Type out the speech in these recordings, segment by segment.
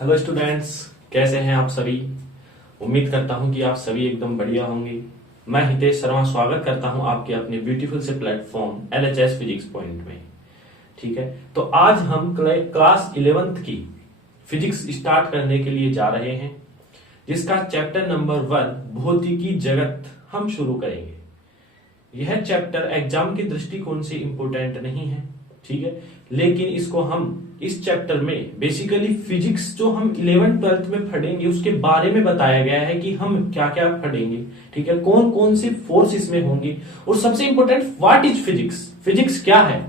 Hello students, कैसे हैं आप सभी। उम्मीद करता हूं कि आप सभी एकदम बढ़िया होंगे। मैं हितेश शर्मा स्वागत करता हूं आपके अपने ब्यूटीफुल से प्लेटफॉर्म LHS फिजिक्स पॉइंट में। ठीक है, तो आज हम क्लास 11th की फिजिक्स स्टार्ट करने के लिए जा रहे हैं, जिसका चैप्टर नंबर 1 भौतिकी जगत हम शुरू करेंगे। यह चैप्टर एग्जाम के दृष्टिकोण से इंपोर्टेंट नहीं है, ठीक है, लेकिन इसको हम इस चैप्टर में बेसिकली फिजिक्स जो हम 11th-12th में पढ़ेंगे उसके बारे में बताया गया है कि हम क्या क्या पढ़ेंगे। ठीक है, कौन कौन से फोर्स इसमें होंगे, और सबसे important what is physics, physics क्या है,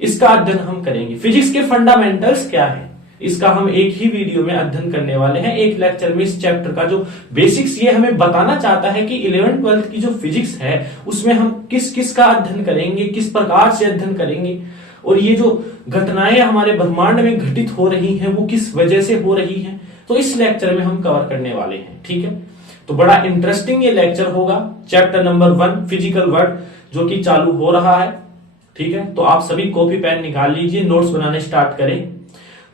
इसका अध्ययन हम करेंगे। फिजिक्स के फंडामेंटल्स क्या है, इसका हम एक ही वीडियो में अध्ययन करने वाले हैं, एक लेक्चर में। इस चैप्टर का जो बेसिक्स ये हमें बताना चाहता है कि 11th-12th की जो फिजिक्स है उसमें हम किस किस का अध्ययन करेंगे, किस प्रकार से अध्ययन करेंगे, और ये जो घटनाएं हमारे ब्रह्मांड में घटित हो रही हैं वो किस वजह से हो रही हैं, तो इस लेक्चर में हम कवर करने वाले हैं। ठीक है, तो बड़ा इंटरेस्टिंग ये लेक्चर होगा। चैप्टर नंबर 1 फिजिकल वर्ल्ड जो कि चालू हो रहा है। ठीक है, तो आप सभी कॉपी पेन निकाल लीजिए, नोट्स बनाने स्टार्ट करें।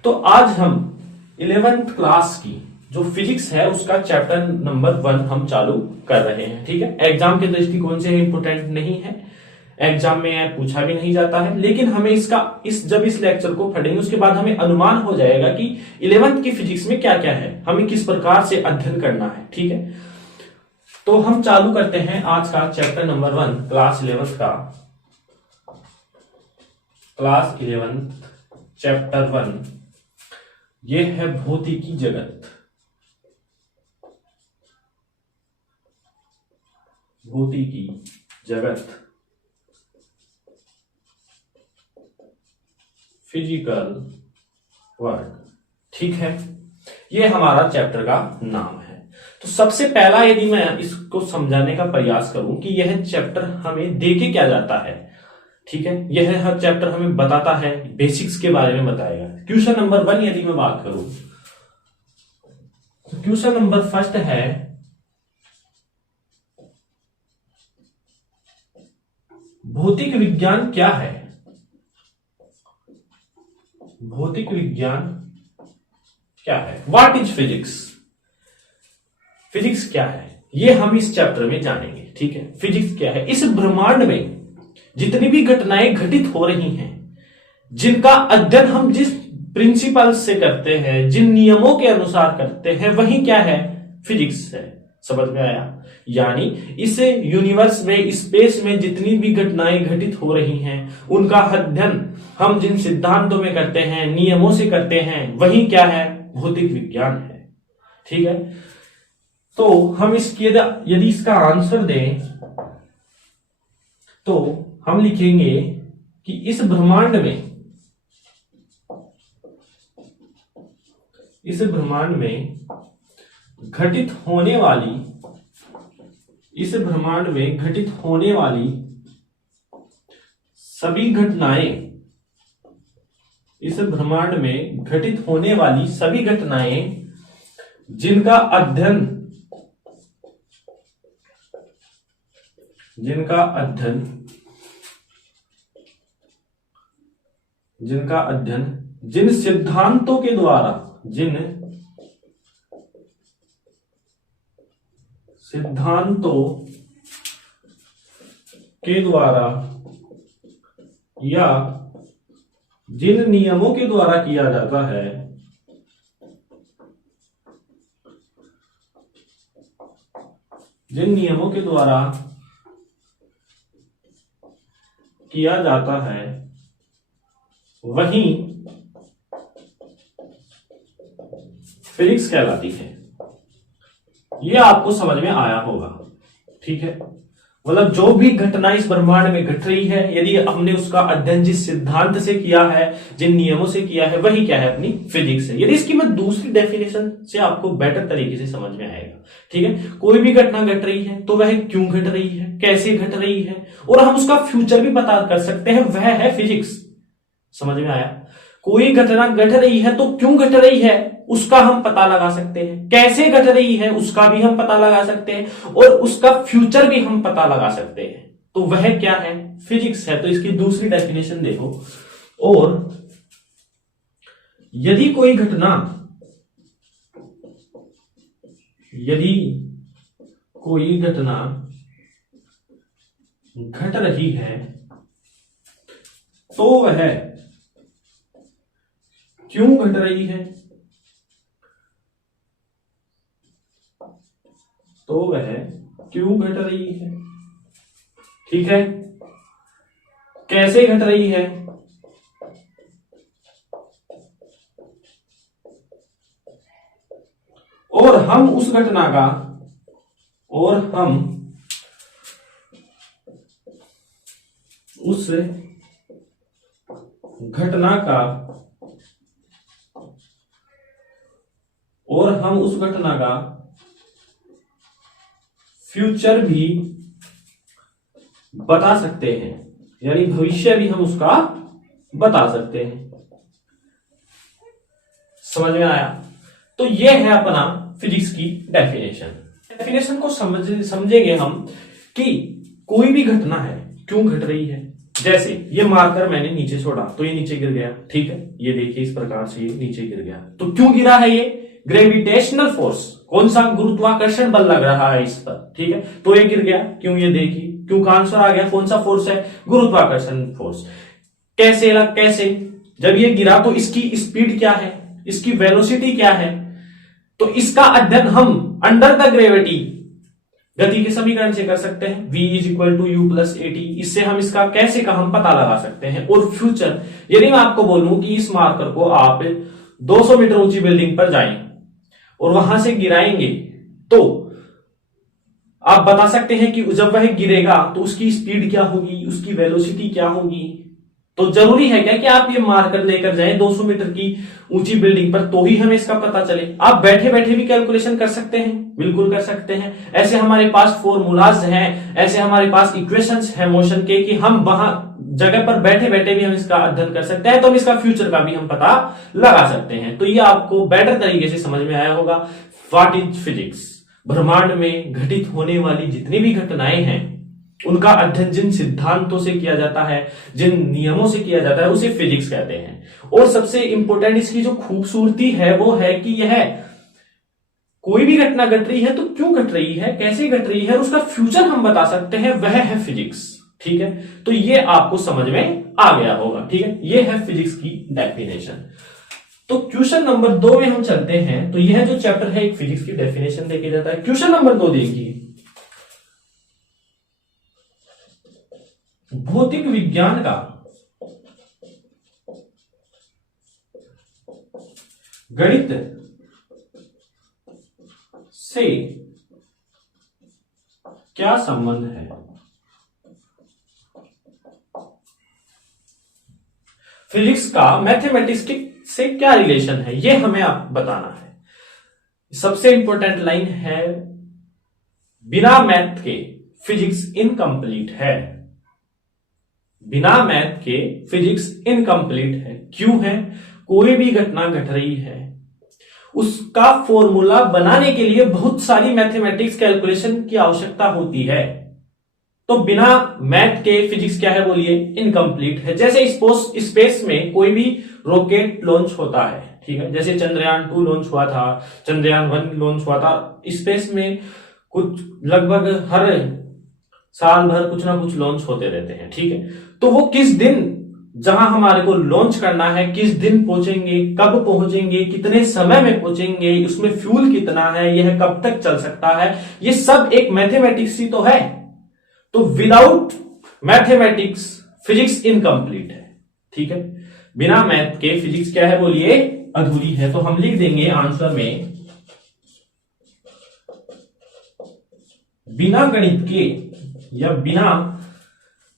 तो आज हम 11th क्लास की जो फिजिक्स है उसका चैप्टर नंबर 1 हम चालू कर रहे हैं। ठीक है, एग्जाम के दृष्टिकोण से इंपोर्टेंट नहीं है, एग्जाम में पूछा भी नहीं जाता है, लेकिन हमें जब इस लेक्चर को पढ़ेंगे उसके बाद हमें अनुमान हो जाएगा कि 11th की फिजिक्स में क्या क्या है, हमें किस प्रकार से अध्ययन करना है। ठीक है, तो हम चालू करते हैं आज का चैप्टर नंबर 1 क्लास 11th का। क्लास 11th चैप्टर 1 ये है भौतिकी जगत। भौतिकी जगत, फिजिकल वर्ल्ड। ठीक है, ये हमारा चैप्टर का नाम है। तो सबसे पहला यदि मैं इसको समझाने का प्रयास करूं कि यह चैप्टर हमें देके क्या जाता है। ठीक है, यह हर चैप्टर हमें बताता है, बेसिक्स के बारे में बताएगा। क्वेश्चन नंबर 1 यदि मैं बात करूं तो क्वेश्चन नंबर फर्स्ट है, भौतिक विज्ञान क्या है। भौतिक विज्ञान क्या है, व्हाट इज फिजिक्स। फिजिक्स क्या है ये हम इस चैप्टर में जानेंगे। ठीक है, फिजिक्स क्या है। इस ब्रह्मांड में जितनी भी घटनाएं घटित हो रही हैं, जिनका अध्ययन हम जिस प्रिंसिपल से करते हैं, जिन नियमों के अनुसार करते हैं, वही क्या है, फिजिक्स है। समझ में आया। यानी इस यूनिवर्स में, स्पेस में जितनी भी घटनाएं घटित हो रही हैं उनका अध्ययन हम जिन सिद्धांतों में करते हैं, नियमों से करते हैं, वही क्या है, भौतिक विज्ञान है। ठीक है, तो हम इसके यदि इसका आंसर दें तो हम लिखेंगे कि इस ब्रह्मांड में घटित होने वाली सभी घटनाएं, इस ब्रह्मांड में घटित होने वाली सभी घटनाएं जिनका अध्ययन जिन सिद्धांतों के द्वारा या जिन नियमों के द्वारा किया जाता है, वही फिजिक्स कहलाती है। यह आपको समझ में आया होगा। ठीक है, मतलब जो भी घटना इस ब्रह्मांड में घट रही है, यदि हमने उसका अध्ययन जिस सिद्धांत से किया है, जिन नियमों से किया है, वही क्या है, अपनी फिजिक्स है। यदि इसकी मैं दूसरी डेफिनेशन से आपको बेटर तरीके से समझ में आएगा। ठीक है, कोई भी घटना घट रही है तो वह क्यों घट रही है, कैसे घट रही है, और हम उसका फ्यूचर भी पता कर सकते हैं, वह है फिजिक्स। समझ में आया। कोई घटना घट रही है तो क्यों घट रही है उसका हम पता लगा सकते हैं, कैसे घट रही है उसका भी हम पता लगा सकते हैं, और उसका फ्यूचर भी हम पता लगा सकते हैं। तो वह क्या है, फिजिक्स है। तो इसकी दूसरी डेफिनेशन देखो। और यदि कोई घटना यदि कोई घटना घट रही है तो वह क्यों घट रही है, तो वह क्यों घट रही है, ठीक है, कैसे घट रही है, और हम उस घटना का फ्यूचर भी बता सकते हैं, यानी भविष्य भी हम उसका बता सकते हैं। समझ में आया? तो यह है अपना फिजिक्स की डेफिनेशन को समझेंगे हम कि कोई भी घटना है क्यों घट रही है। जैसे ये मार्कर मैंने नीचे छोड़ा तो ये नीचे गिर गया, ठीक है, ये देखिए इस प्रकार से ये नीचे गिर गया, तो क्यों गिरा है? ये ग्रेविटेशनल फोर्स, कौन सा गुरुत्वाकर्षण बल लग रहा है इस पर, ठीक है, तो ये गिर गया। क्यों? ये देखिए क्यों का आंसर आ गया, कौन सा फोर्स है? गुरुत्वाकर्षण फोर्स। कैसे जब ये गिरा तो इसकी स्पीड क्या है, इसकी वेलोसिटी क्या है, तो इसका अध्ययन हम अंडर द ग्रेविटी गति के समीकरण से कर सकते हैं, v is equal to u plus a t. इससे हम इसका कैसे का हम पता लगा सकते हैं। और फ्यूचर, यदि मैं आपको बोलूं कि इस मार्कर को आप 200 मीटर ऊंची बिल्डिंग पर जाएं और वहां से गिराएंगे, तो आप बता सकते हैं कि जब वह गिरेगा तो उसकी स्पीड क्या होगी, उसकी वेलोसिटी क्या होगी। तो जरूरी है क्या कि आप ये मार्कर लेकर जाएं 200 मीटर की ऊंची बिल्डिंग पर, तो ही हमें इसका पता चले। आप बैठे बैठे भी कैलकुलेशन कर सकते हैं, बिल्कुल कर सकते हैं। ऐसे हमारे पास फॉर्मूलाज हैं, ऐसे हमारे पास इक्वेशंस हैं मोशन के, कि हम वहां जगह पर बैठे बैठे भी हम इसका अध्ययन कर सकते हैं, तो हम इसका फ्यूचर का भी हम पता लगा सकते हैं। तो ये आपको बेटर तरीके से समझ में आया होगा। What is physics? ब्रह्मांड में घटित होने वाली जितनी भी घटनाएं हैं उनका अध्ययन जिन सिद्धांतों से किया जाता है, जिन नियमों से किया जाता है, उसे फिजिक्स कहते हैं। और सबसे इंपॉर्टेंट इसकी जो खूबसूरती है वो है कि यह कोई भी घटना घट रही है तो क्यों घट रही है, कैसे घट रही है, उसका फ्यूचर हम बता सकते हैं, वह है फिजिक्स। ठीक है, तो ये आपको समझ में आ गया होगा। ठीक है, ये है फिजिक्स की डेफिनेशन। तो क्वेश्चन नंबर 2 में हम चलते हैं। तो यह जो चैप्टर है एक फिजिक्स की डेफिनेशन देके जाता है। क्वेश्चन नंबर 2 देखिए, भौतिक विज्ञान का गणित से क्या संबंध है? फिजिक्स का मैथमेटिक्स से क्या रिलेशन है, यह हमें आप बताना है। सबसे इंपॉर्टेंट लाइन है, बिना मैथ के फिजिक्स इनकम्प्लीट है। बिना मैथ के फिजिक्स इनकम्प्लीट है। क्यों है? कोई भी घटना घट रही है, उसका फॉर्मूला बनाने के लिए बहुत सारी मैथमेटिक्स कैलकुलेशन की आवश्यकता होती है। तो बिना मैथ के फिजिक्स क्या है बोलिए? इनकम्प्लीट है। जैसे स्पेस में कोई भी रॉकेट लॉन्च होता है, ठीक है, जैसे चंद्रयान 2 लॉन्च हुआ था, चंद्रयान 1 लॉन्च हुआ था। स्पेस में कुछ लगभग हर साल भर कुछ ना कुछ लॉन्च होते रहते हैं, ठीक है। तो वो किस दिन जहां हमारे को लॉन्च करना है, किस दिन पहुंचेंगे, कब पहुंचेंगे, कितने समय में पहुंचेंगे, उसमें फ्यूल कितना है, यह कब तक चल सकता है, ये सब एक मैथमेटिक्स ही तो है। तो विदाउट मैथमेटिक्स फिजिक्स इनकम्प्लीट है। ठीक है, बिना मैथ के फिजिक्स क्या है बोलिए? अधूरी है। तो हम लिख देंगे आंसर में, बिना गणित के या बिना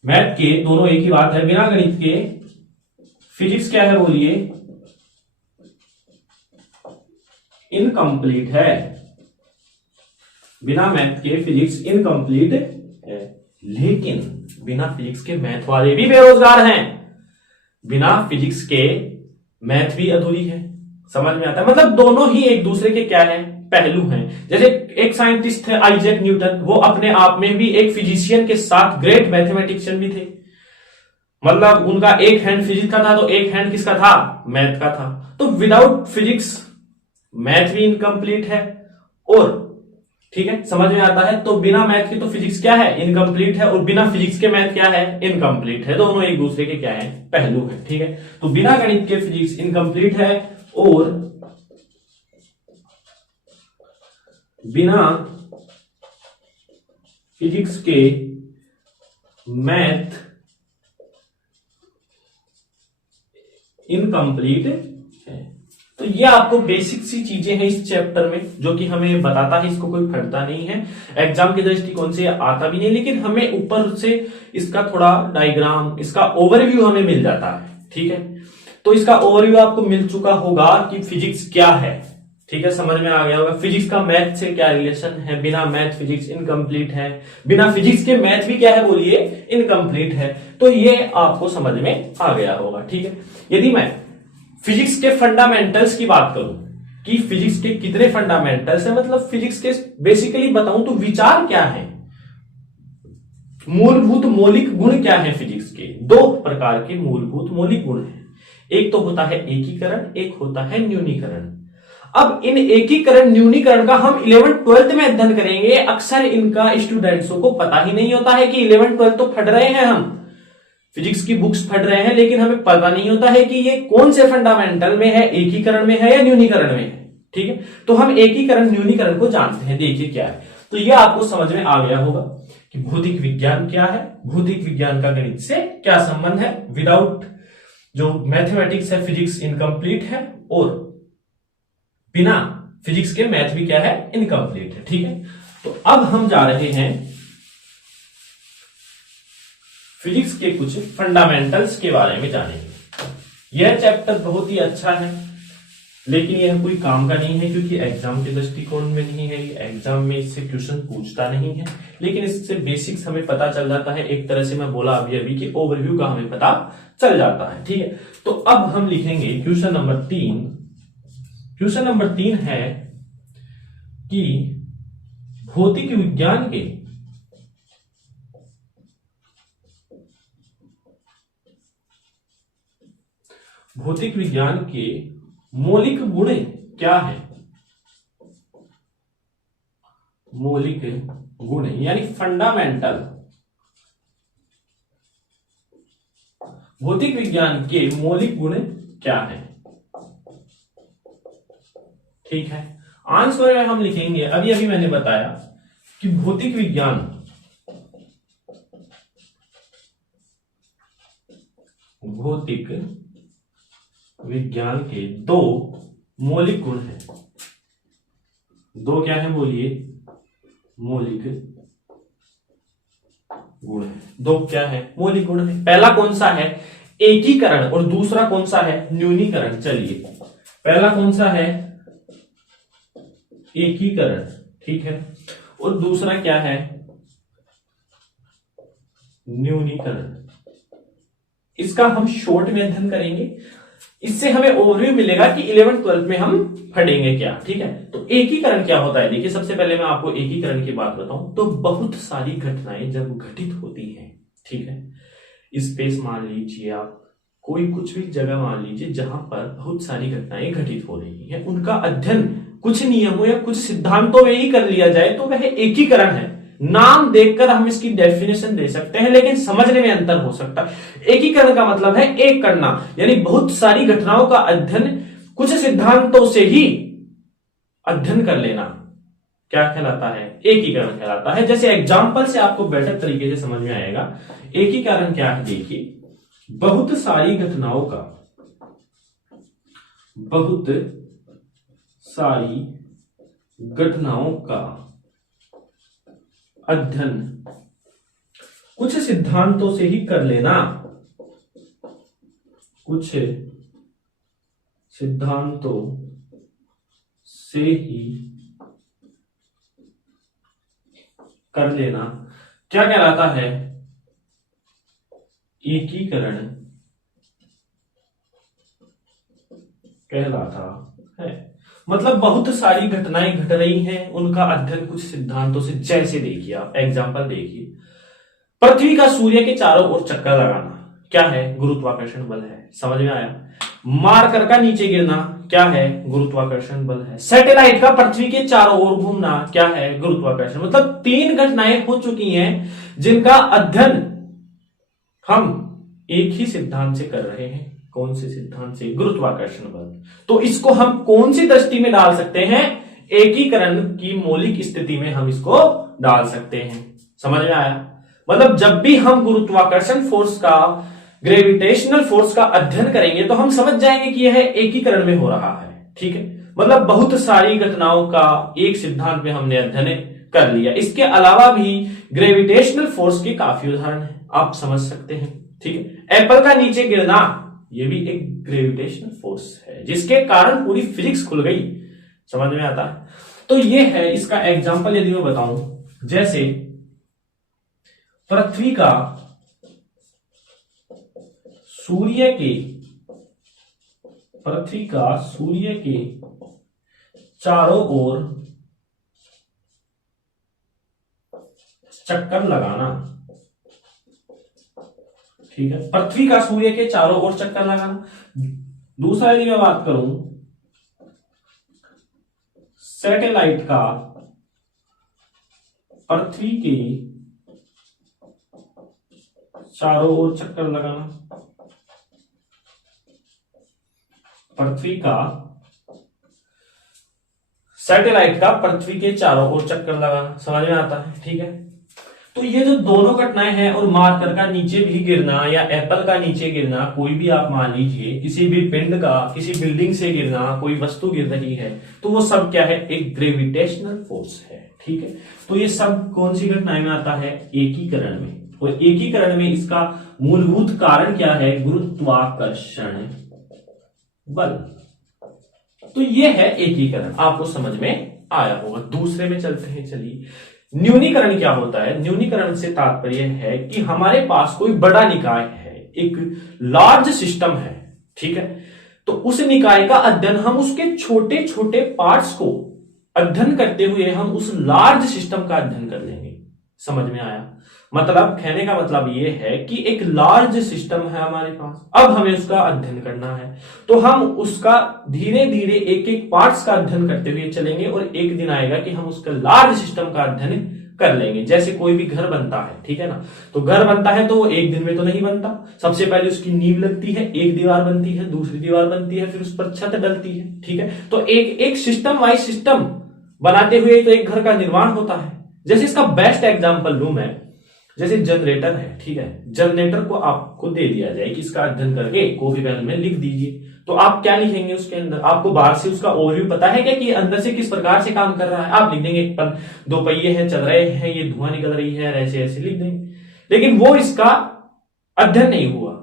मैथ के, दोनों एक ही बात है, बिना गणित के फिजिक्स क्या है बोलिए? इनकम्प्लीट है। बिना मैथ के फिजिक्स इनकम्प्लीट है। लेकिन बिना फिजिक्स के मैथ वाले भी बेरोजगार हैं। बिना फिजिक्स के मैथ भी अधूरी है। समझ में आता है? मतलब दोनों ही एक दूसरे के क्या है? पहलू हैं। जैसे एक साइंटिस्ट थे आइजैक न्यूटन, वो अपने आप में भी एक फिजिशियन के साथ ग्रेट मैथमेटिशियन भी थे। मतलब उनका एक हैंड फिजिक्स का था तो एक हैंड किसका था? मैथ का था। तो विदाउट फिजिक्स मैथ भी इनकम्प्लीट है और ठीक है, समझ में आता है। तो बिना मैथ के तो फिजिक्स क्या है, इनकम्प्लीट है, और बिना फिजिक्स के मैथ क्या है, इनकम्प्लीट है। दोनों एक दूसरे के क्या है, पहलू है। ठीक है, तो बिना गणित के फिजिक्स इनकम्प्लीट है, और बिना फिजिक्स के मैथ इनकम्प्लीट है। तो ये आपको बेसिक सी चीजें हैं इस चैप्टर में, जो कि हमें बताता है, इसको कोई फटता नहीं है, एग्जाम के दृष्टिकोण से आता भी नहीं, लेकिन हमें ऊपर से इसका थोड़ा डायग्राम, इसका ओवरव्यू हमें मिल जाता है। ठीक है, तो इसका ओवरव्यू आपको मिल चुका होगा कि फिजिक्स क्या है। ठीक है, समझ में आ गया होगा फिजिक्स का मैथ से क्या रिलेशन है, बिना मैथ फिजिक्स इनकम्प्लीट है, बिना फिजिक्स के मैथ भी क्या है बोलिए, इनकम्प्लीट है। तो ये आपको समझ में आ गया होगा। ठीक है, यदि मैं फिजिक्स के फंडामेंटल्स की बात करूं कि फिजिक्स के कितने फंडामेंटल्स है, मतलब फिजिक्स के बेसिकली बताऊं तो विचार क्या है, मूलभूत मौलिक गुण क्या है फिजिक्स के, दो प्रकार के मूलभूत मौलिक गुण हैं। एक तो होता है एकीकरण, एक होता है न्यूनीकरण। अब इन एकीकरण न्यूनीकरण का हम 11th-12th में अध्ययन करेंगे। अक्सर इनका स्टूडेंट्सों को पता ही नहीं होता है कि 11th-12th तो पढ़ रहे हैं, हम फिजिक्स की बुक्स पढ़ रहे हैं, लेकिन हमें पता नहीं होता है कि ये कौन से फंडामेंटल में है, एकीकरण में है या न्यूनीकरण में है। ठीक है, तो हम एकीकरण न्यूनीकरण को जानते हैं। देखिए क्या है, तो ये आपको समझ में आ गया होगा कि भौतिक विज्ञान क्या है, भौतिक विज्ञान का गणित से क्या संबंध है, विदाउट जो मैथमेटिक्स है फिजिक्स इनकम्प्लीट है, और बिना फिजिक्स के मैथ भी क्या है, इनकम्प्लीट है। ठीक है, तो अब हम जा रहे हैं फिजिक्स के कुछ फंडामेंटल्स के बारे में जानेंगे। यह चैप्टर बहुत ही अच्छा है, लेकिन यह कोई काम का नहीं है, क्योंकि एग्जाम के दृष्टिकोण में नहीं है, एग्जाम में इससे क्वेश्चन पूछता नहीं है, लेकिन इससे बेसिक्स हमें पता चल जाता है। एक तरह से मैं बोला अभी कि ओवरव्यू का हमें पता चल जाता है। ठीक है, तो अब हम लिखेंगे क्वेश्चन नंबर 3। क्वेश्चन नंबर 3 है कि भौतिक विज्ञान के मौलिक गुण क्या है, मौलिक गुण यानी फंडामेंटल, भौतिक विज्ञान के मौलिक गुण क्या है। ठीक है, आंसर में हम लिखेंगे, अभी मैंने बताया कि भौतिक विज्ञान के दो मौलिक गुण हैं। दो क्या है बोलिए, मौलिक गुण है। दो क्या है, मौलिक गुण है। पहला कौन सा है, एकीकरण, और दूसरा कौन सा है, न्यूनीकरण। चलिए, पहला कौन सा है, एकीकरण। ठीक है, और दूसरा क्या है, न्यूनीकरण। इसका हम शॉर्ट में अध्ययन करेंगे, इससे हमें ओवरव्यू मिलेगा कि 11th-12th में हम पढ़ेंगे क्या। ठीक है, तो एकीकरण क्या होता है, देखिए सबसे पहले मैं आपको एकीकरण की बात बताऊं तो बहुत सारी घटनाएं जब घटित होती हैं, ठीक है, स्पेस मान लीजिए आप, कोई कुछ भी जगह मान लीजिए जहां पर बहुत सारी घटनाएं घटित हो रही हैं, उनका अध्ययन कुछ नियमों या कुछ सिद्धांतों में ही कर लिया जाए तो वह एकीकरण है। नाम देखकर हम इसकी डेफिनेशन दे सकते हैं, लेकिन समझने में अंतर हो सकता है। एकीकरण का मतलब है एक करना, यानी बहुत सारी घटनाओं का अध्ययन कुछ सिद्धांतों से ही अध्ययन कर लेना क्या कहलाता है, एकीकरण कहलाता है। जैसे एग्जाम्पल से आपको बेटर तरीके से समझ में आएगा एकीकरण क्या है। देखिए, बहुत सारी घटनाओं का अध्ययन कुछ सिद्धांतों से ही कर लेना, कुछ सिद्धांतों से ही कर लेना क्या कहलाता है, एकीकरण कहलाता है। मतलब बहुत सारी घटनाएं घट रही हैं, उनका अध्ययन कुछ सिद्धांतों से, जैसे देखिए आप एग्जांपल देखिए, पृथ्वी का सूर्य के चारों ओर चक्कर लगाना क्या है, गुरुत्वाकर्षण बल है। समझ में आया। मार्कर का नीचे गिरना क्या है? गुरुत्वाकर्षण बल है। सैटेलाइट का पृथ्वी के चारों ओर घूमना क्या है? गुरुत्वाकर्षण। मतलब 3 घटनाएं हो चुकी हैं जिनका अध्ययन हम एक ही सिद्धांत से कर रहे हैं। कौन से सिद्धांत से? गुरुत्वाकर्षण बल। तो इसको हम कौन सी दृष्टि में डाल सकते हैं? एकीकरण की मौलिक स्थिति में हम इसको डाल सकते हैं। समझ में आया? मतलब जब भी हम गुरुत्वाकर्षण फोर्स का, ग्रेविटेशनल फोर्स का अध्ययन करेंगे तो हम समझ जाएंगे कि यह एकीकरण में हो रहा है। ठीक है, मतलब बहुत सारी घटनाओं का एक सिद्धांत में हमने अध्ययन कर लिया। इसके अलावा भी ग्रेविटेशनल फोर्स के काफी उदाहरण हैं, आप समझ सकते हैं। ठीक है, एप्पल का नीचे गिरना यह भी एक ग्रेविटेशनल फोर्स है जिसके कारण पूरी फिजिक्स खुल गई। समझ में आता है? तो ये है इसका एग्जाम्पल। यदि मैं बताऊं, जैसे पृथ्वी का सूर्य के चारों ओर चक्कर लगाना। ठीक है, पृथ्वी का सूर्य के चारों ओर चक्कर लगाना। दूसरा यदि मैं बात करूं, सैटेलाइट का पृथ्वी के चारों ओर चक्कर लगाना। पृथ्वी का सैटेलाइट का पृथ्वी के चारों ओर चक्कर लगाना। समझ में आता है? ठीक है, तो ये जो दोनों घटनाएं हैं, और मार्कर का नीचे भी गिरना या एप्पल का नीचे गिरना, कोई भी आप मान लीजिए, किसी भी पिंड का किसी बिल्डिंग से गिरना, कोई वस्तु गिर रही है, तो वो सब क्या है? एक ग्रेविटेशनल फोर्स है। ठीक है, तो ये सब कौन सी घटनाएं में आता है? एकीकरण में। और एकीकरण में इसका मूलभूत कारण क्या है? गुरुत्वाकर्षण बल। तो ये है एकीकरण। आपको समझ में आया होगा। दूसरे में चलते हैं, चलिए। न्यूनीकरण क्या होता है? न्यूनीकरण से तात्पर्य है कि हमारे पास कोई बड़ा निकाय है, एक लार्ज सिस्टम है। ठीक है, तो उस निकाय का अध्ययन हम उसके छोटे छोटे पार्ट्स को अध्ययन करते हुए हम उस लार्ज सिस्टम का अध्ययन कर लेंगे। समझ में आया? मतलब कहने का मतलब यह है कि एक लार्ज सिस्टम है हमारे पास, अब हमें उसका अध्ययन करना है, तो हम उसका धीरे धीरे एक एक पार्ट्स का अध्ययन करते हुए चलेंगे और एक दिन आएगा कि हम उसका लार्ज सिस्टम का अध्ययन कर लेंगे। जैसे कोई भी घर बनता है, ठीक है ना, तो घर बनता है तो वो एक दिन में तो नहीं बनता। सबसे पहले उसकी नींव लगती है, एक दीवार बनती है, दूसरी दीवार बनती है, फिर उस पर छत डलती है। ठीक है, तो एक एक सिस्टम वाइज सिस्टम बनाते हुए तो एक घर का निर्माण होता है। जैसे इसका बेस्ट एग्जाम्पल लूं मैं, जैसे जनरेटर है। ठीक है, जनरेटर को आपको दे दिया जाए कि इसका अध्ययन करके कॉपी पेन में लिख दीजिए, तो आप क्या लिखेंगे उसके अंदर? आपको बाहर से उसका ओवरव्यू पता है क्या कि अंदर से किस प्रकार से काम कर रहा है? आप लिख देंगे दो पहिए हैं, चल रहे हैं, ये धुआं निकल रही है, ऐसे ऐसे लिख देंगे। लेकिन वो इसका अध्ययन नहीं हुआ।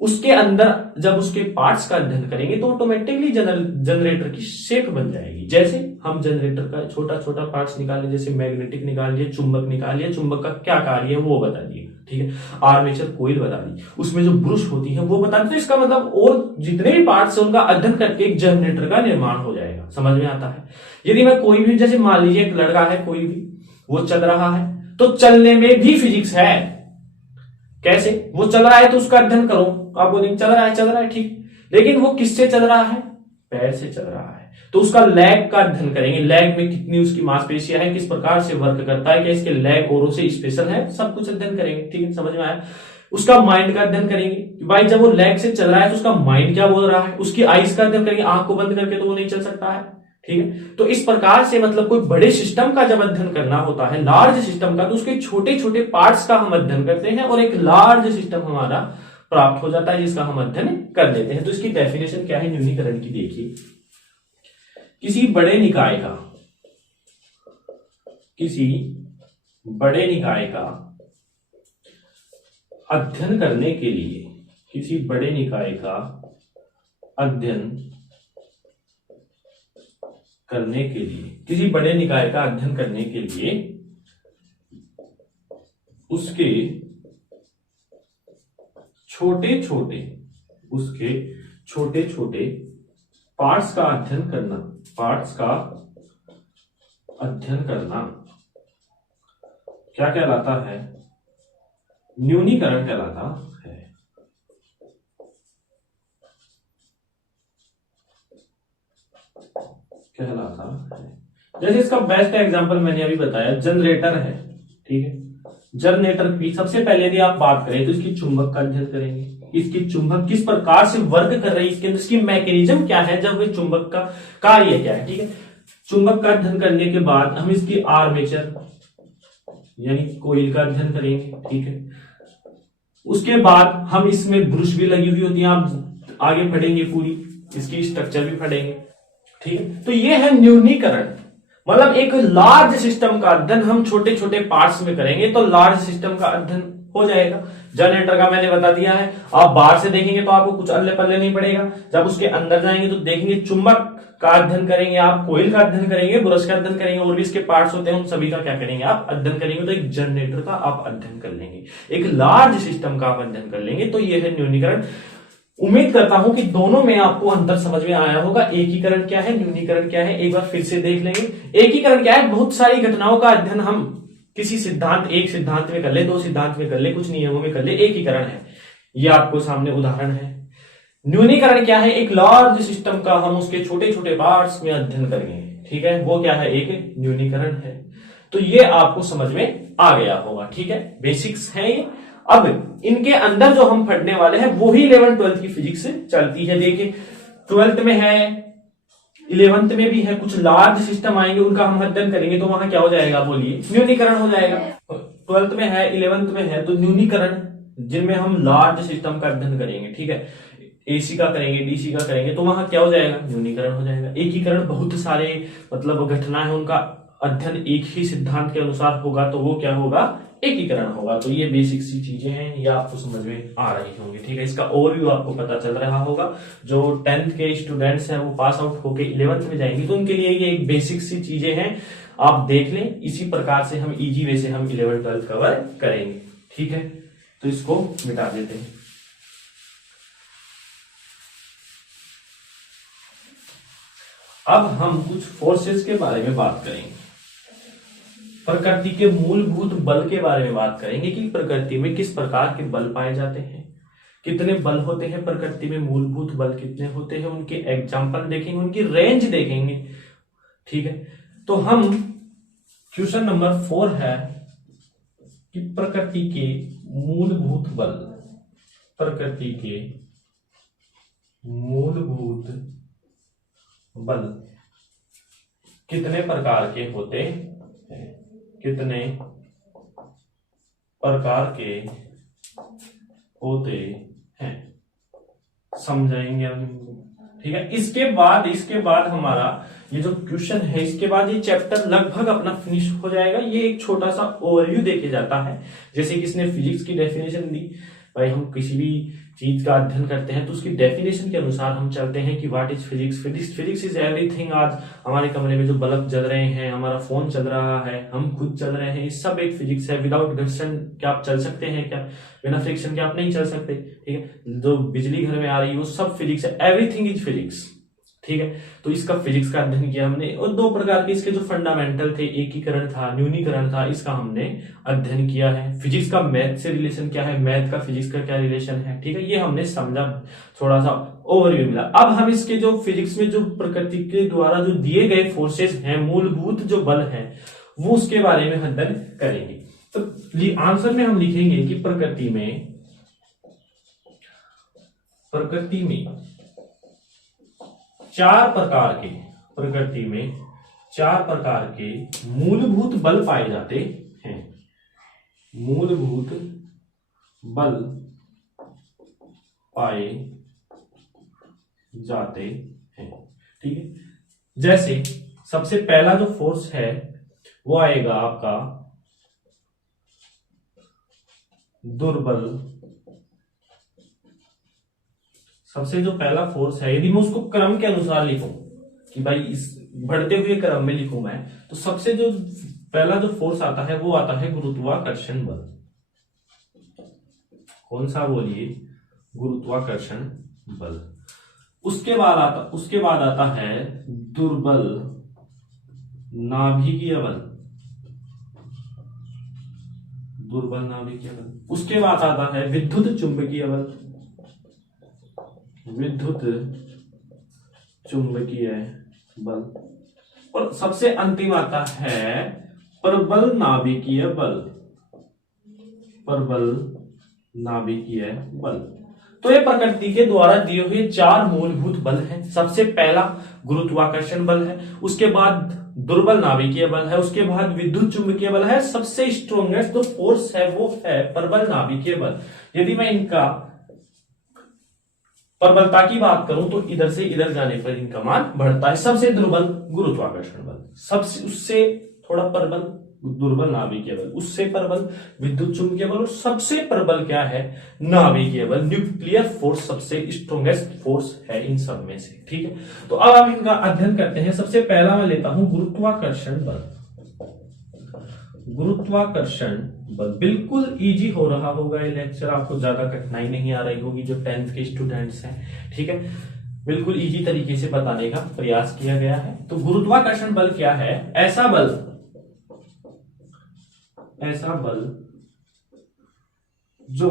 उसके अंदर जब उसके पार्ट्स का अध्ययन करेंगे तो ऑटोमेटिकली जनरेटर की शेप बन जाएगी। जैसे हम जनरेटर का छोटा छोटा पार्ट्स निकाले, जैसे मैग्नेटिक निकालिए, चुंबक निकालिए, चुंबक का क्या कार्य है वो बता दिए। ठीक है, आर्मेचर कोइल बता दी, उसमें जो ब्रुश होती है वो बता दी। तो इसका मतलब और जितने भी पार्ट्स है उनका अध्ययन करके एक जनरेटर का निर्माण हो जाएगा। समझ में आता है? यदि मैं कोई भी, जैसे मान लीजिए एक लड़का है, कोई भी वो चल रहा है, तो चलने में भी फिजिक्स है। कैसे? वो चल रहा है तो उसका अध्ययन करो, आप बोलेंगे चल रहा है ठीक, लेकिन वो किससे चल रहा है? पैर से चल रहा है, तो उसका लेग का अध्ययन करेंगे। लेग में कितनी उसकी मांसपेशियां हैं, किस प्रकार से वर्क करता है, क्या इसके लेग औरों से स्पेशल है, सब कुछ अध्ययन करेंगे। ठीक है, समझ में आया? उसका माइंड का अध्ययन करेंगे कि भाई जब वो लेग से चल रहा है तो उसका माइंड क्या बोल रहा है। उसकी आईज का अध्ययन करेंगे, आंख को बंद करके तो वो नहीं चल सकता है। ठीक है, तो इस प्रकार से मतलब कोई बड़े सिस्टम का जब अध्ययन करना होता है, लार्ज सिस्टम का, तो उसके छोटे छोटे पार्ट्स का हम अध्ययन करते हैं और एक लार्ज सिस्टम हमारा प्राप्त हो जाता है जिसका हम अध्ययन कर लेते हैं। तो इसकी डेफिनेशन क्या है न्यूनीकरण की? देखिए, किसी बड़े निकाय का अध्ययन करने के लिए, किसी बड़े निकाय का अध्ययन करने के लिए, किसी बड़े निकाय का अध्ययन करने के लिए उसके छोटे छोटे पार्ट्स का अध्ययन करना क्या कहलाता है? न्यूनीकरण कहलाता है। कहलाता है। जैसे इसका बेस्ट एग्जांपल मैंने अभी बताया, जनरेटर है, ठीक है। जनरेटर की सबसे पहले यदि आप बात करें तो इसकी चुंबक का अध्ययन करेंगे, इसकी चुंबक किस प्रकार से वर्क कर रही है, इसके अंदर इसकी मैकेनिज्म क्या है, जब वे चुंबक का कार्य क्या है, ठीक है। चुंबक का अध्ययन करने के बाद हम इसकी आर्मेचर यानी कोइल का अध्ययन करेंगे, ठीक है। उसके बाद हम इसमें ब्रुश भी लगी हुई होती है, आप आगे पढ़ेंगे, पूरी इसकी स्ट्रक्चर भी पढ़ेंगे, ठीक है। तो ये है न्यूनीकरण, मतलब एक लार्ज सिस्टम का अध्ययन हम छोटे छोटे पार्ट्स में करेंगे तो लार्ज सिस्टम का अध्ययन हो जाएगा। जनरेटर का मैंने बता दिया है, आप बाहर से देखेंगे तो आपको कुछ अल्ले पल्ले नहीं पड़ेगा, जब उसके अंदर जाएंगे तो देखेंगे चुंबक का अध्ययन करेंगे, आप कोयल का अध्ययन करेंगे, ब्रश का अध्ययन करेंगे, और भी इसके पार्ट्स होते हैं उन सभी का क्या करेंगे आप अध्ययन करेंगे। तो एक जनरेटर का आप अध्ययन कर लेंगे, एक लार्ज सिस्टम का आप अध्ययन कर लेंगे, तो यह है न्यूनीकरण। उम्मीद करता हूं कि दोनों में आपको अंतर समझ में आया होगा। एकीकरण क्या है, न्यूनीकरण क्या है, एक बार फिर से देख लेंगे। एकीकरण क्या है, बहुत सारी घटनाओं का अध्ययन हम किसी सिद्धांत, एक सिद्धांत में कर ले, दो सिद्धांत में कर ले, कुछ नियमों में कर ले, एकीकरण है। ये आपको सामने उदाहरण है। न्यूनीकरण क्या है, एक लार्ज सिस्टम का हम उसके छोटे छोटे पार्ट्स में अध्ययन करेंगे, ठीक है, वो क्या है, एक न्यूनीकरण है। तो ये आपको समझ में आ गया होगा, ठीक है, बेसिक्स है ये। अब इनके अंदर जो हम पढ़ने वाले हैं वो ही 11th 12th की फिजिक्स से चलती है। देखिए 12th में है, 11th में भी है, कुछ लार्ज सिस्टम आएंगे उनका हम अध्ययन करेंगे, तो वहां क्या हो जाएगा, बोलिए, न्यूनीकरण हो जाएगा। 12th में है, 11th में है, तो न्यूनीकरण जिनमें हम लार्ज सिस्टम का अध्ययन करेंगे, ठीक है, एसी का करेंगे, डीसी का करेंगे, तो वहां क्या हो जाएगा, न्यूनीकरण हो जाएगा। एकीकरण बहुत सारे मतलब घटना है उनका अध्ययन एक ही सिद्धांत के अनुसार होगा, तो वो क्या होगा, एकीकरण होगा। तो ये बेसिक सी चीजें हैं, ये आपको समझ में आ रही होंगी, ठीक है। इसका ओवरव्यू आपको पता चल रहा होगा। जो 10th के स्टूडेंट्स हैं वो पास आउट होके 11th में जाएंगे, तो उनके लिए ये एक बेसिक सी चीजें हैं, आप देख लें। इसी प्रकार से हम इजी वे से हम 11th 12th कवर करेंगे, ठीक है। तो इसको मिटा देते हैं। अब हम कुछ फोर्सेस के बारे में बात करेंगे, प्रकृति के मूलभूत बल के बारे में बात करेंगे कि प्रकृति में किस प्रकार के बल पाए जाते हैं, कितने बल होते हैं प्रकृति में, मूलभूत बल कितने होते हैं, उनके एग्जाम्पल देखेंगे, उनकी रेंज देखेंगे, ठीक है। तो हम क्वेश्चन नंबर 4 है कि प्रकृति के मूलभूत बल, प्रकृति के मूलभूत बल कितने प्रकार के होते हैं, कितने प्रकार के होते हैं, समझाएंगे हम, ठीक है। इसके बाद हमारा ये जो क्वेश्चन है, इसके बाद ये चैप्टर लगभग अपना फिनिश हो जाएगा। ये एक छोटा सा ओवरव्यू देके जाता है, जैसे किसने फिजिक्स की डेफिनेशन दी, भाई हम किसी भी चीज का अध्ययन करते हैं तो उसकी डेफिनेशन के अनुसार हम चलते हैं कि what is physics. Physics is everything. आज हमारे कमरे में जो बल्ब जल रहे हैं, हमारा फोन चल रहा है, हम खुद चल रहे हैं, ये सब एक फिजिक्स है। विदाउट घर्षण क्या आप चल सकते हैं, क्या बिना फ्रिक्शन के आप नहीं चल सकते, ठीक है। जो बिजली घर में आ रही है वो सब फिजिक्स है, एवरीथिंग इज फिजिक्स, ठीक है। तो इसका फिजिक्स का अध्ययन किया हमने, और दो प्रकार के इसके जो फंडामेंटल थे, एकीकरण था, न्यूनीकरण था, इसका हमने अध्ययन किया है। फिजिक्स का मैथ से रिलेशन क्या है, मैथ का फिजिक्स का क्या रिलेशन है, ठीक है, ये हमने समझा, थोड़ा सा ओवरव्यू मिला। अब हम इसके जो फिजिक्स में जो प्रकृति के द्वारा जो दिए गए फोर्सेस हैं, मूलभूत जो बल है, वो उसके बारे में अध्ययन करेंगे। तो आंसर में हम लिखेंगे कि प्रकृति में चार प्रकार के मूलभूत बल पाए जाते हैं, मूलभूत बल पाए जाते हैं, ठीक है। जैसे सबसे पहला जो फोर्स है वो आएगा आपका दुर्बल। सबसे जो पहला फोर्स है, यदि मैं उसको क्रम के अनुसार लिखूं कि भाई इस बढ़ते हुए क्रम में लिखूं मैं, तो सबसे जो पहला जो फोर्स आता है वो आता है गुरुत्वाकर्षण बल। कौन सा, बोलिए, गुरुत्वाकर्षण बल। उसके बाद आता है दुर्बल नाभिकीय बल, दुर्बल नाभिकीय बल। उसके बाद आता है विद्युत चुंबकीय बल, विद्युत चुंबकीय बल, और सबसे अंतिम आता है प्रबल नाभिकीय बल। प्रबल नाभिकीय बल। तो ये प्रकृति के द्वारा दिए हुए चार मूलभूत बल हैं। सबसे पहला गुरुत्वाकर्षण बल है, उसके बाद दुर्बल नाभिकीय बल है, उसके बाद विद्युत चुंबकीय बल है, सबसे स्ट्रॉन्गेस्ट जो फोर्स है वो है प्रबल नाभिकीय बल। यदि मैं इनका प्रबलता की बात करूं तो इधर से इधर जाने पर इनका मान बढ़ता है। सबसे दुर्बल गुरुत्वाकर्षण बल, सबसे उससे थोड़ा प्रबल दुर्बल नाभिकीय बल, उससे प्रबल विद्युत चुंबकीय बल, और सबसे प्रबल क्या है? नाभिकीय बल। न्यूक्लियर फोर्स सबसे स्ट्रॉन्गेस्ट फोर्स है इन सब में से। ठीक है, तो अब हम इनका अध्ययन करते हैं। सबसे पहला मैं लेता हूं गुरुत्वाकर्षण बल। गुरुत्वाकर्षण बल बिल्कुल इजी हो रहा होगा ये लेक्चर, आपको ज्यादा कठिनाई नहीं आ रही होगी जो 10th के स्टूडेंट्स हैं। ठीक है, बिल्कुल इजी तरीके से बताने का प्रयास किया गया है। तो गुरुत्वाकर्षण बल क्या है? ऐसा बल जो